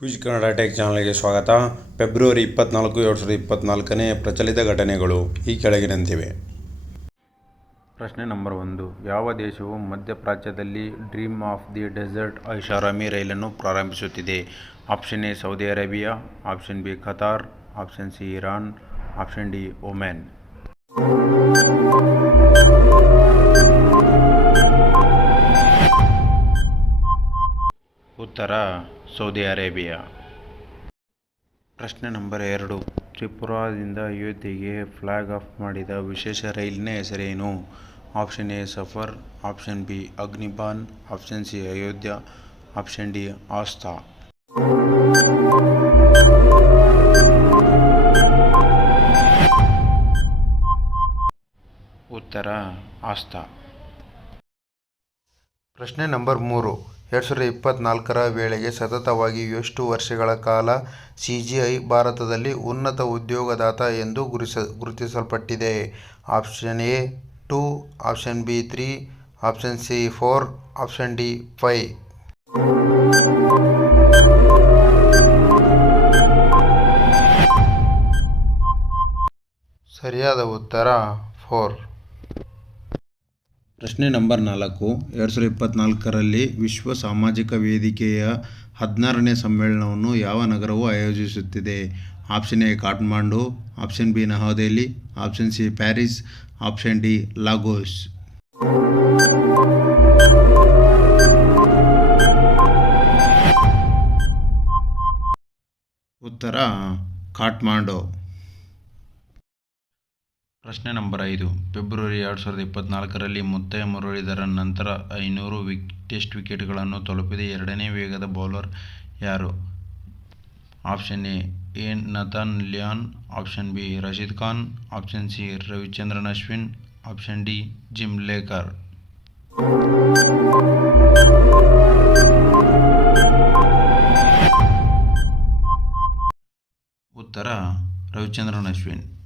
Quiz Kannada tech ಚಾನಲ್ಗೆ ಸ್ವಾಗತ. February ಇಪ್ಪತ್ನಾಲ್ಕು, ಎರಡು ಸಾವಿರದ ಇಪ್ಪತ್ನಾಲ್ಕನೇ ಪ್ರಚಲಿತ ಘಟನೆಗಳು ಈ ಕೆಳಗಿನಂತಿವೆ. ಪ್ರಶ್ನೆ ನಂಬರ್ ಒಂದು, ಯಾವ ದೇಶವು ಮಧ್ಯಪ್ರಾಚ್ಯದಲ್ಲಿ ಡ್ರೀಮ್ ಆಫ್ ದಿ ಡೆಸರ್ಟ್ ಐಷಾರಾಮಿ ರೈಲನ್ನು ಪ್ರಾರಂಭಿಸುತ್ತಿದೆ? Option A, Saudi Arabia, option B, Qatar, option C, Iran, option D Oman ಉತ್ತರ, ಸೌದಿ ಅರೇಬಿಯಾ. ಪ್ರಶ್ನೆ ನಂಬರ್ ಎರಡು. ತ್ರಿಪುರಾದಿಂದ ಅಯೋಧ್ಯೆಗೆ ಫ್ಲಾಗ್ ಆಫ್ ಮಾಡಿದ ವಿಶೇಷ ರೈಲಿನ ಹೆಸರೇನು? Option A, Safar. Option B, Agniban. Option C, Ayodhya. Option D Aastha ಉತ್ತರ ಆಸ್ತಾ ಪ್ರಶ್ನೆ ನಂಬರ್ ಮೂರು. ಎರಡು ಸಾವಿರದ ಇಪ್ಪತ್ತ್ನಾಲ್ಕರ ವೇಳೆಗೆ ಸತತವಾಗಿ ಎಷ್ಟು ವರ್ಷಗಳ ಕಾಲ ಸಿ ಜಿ ಐ ಭಾರತದಲ್ಲಿ ಉನ್ನತ ಉದ್ಯೋಗದಾತ ಎಂದು ಗುರುಸ, ಗುರುತಿಸಲ್ಪಟ್ಟಿದೆ? Option A, two, option B, three, option C, four, option D five ಸರಿಯಾದ ಉತ್ತರ, ಫೋರ್. ಪ್ರಶ್ನೆ ನಂಬರ್ ನಾಲ್ಕು. ಎರಡು ಸಾವಿರದ ಇಪ್ಪತ್ತ್ನಾಲ್ಕರಲ್ಲಿ ವಿಶ್ವ ಸಾಮಾಜಿಕ ವೇದಿಕೆಯ ಹದಿನಾರನೇ ಸಮ್ಮೇಳನವನ್ನು ಯಾವ ನಗರವು ಆಯೋಜಿಸುತ್ತಿದೆ? Option A Kathmandu, option B New Delhi, option C Paris, option D Lagos. ಉತ್ತರ, ಕಾಠ್ಮಂಡು. ಪ್ರಶ್ನೆ ನಂಬರ್ ಐದು. ಫೆಬ್ರವರಿ ಎರಡು ಸಾವಿರದ ಇಪ್ಪತ್ತ್ನಾಲ್ಕರಲ್ಲಿ ಮುತ್ತಯ್ಯ ಮುರಳೀಧರನ್ ನಂತರ ಐನೂರು ವಿಕ್, ಟೆಸ್ಟ್ ವಿಕೆಟ್ಗಳನ್ನು ತಲುಪಿದ ಎರಡನೇ ವೇಗದ ಬೌಲರ್ ಯಾರು? Option A A, Nathan Lyon, option B, Rashid Khan, option C, Ravichandran Ashwin, option D, Jim Laker. ಉತ್ತರ, ರವಿಚಂದ್ರನ್ ಅಶ್ವಿನ್.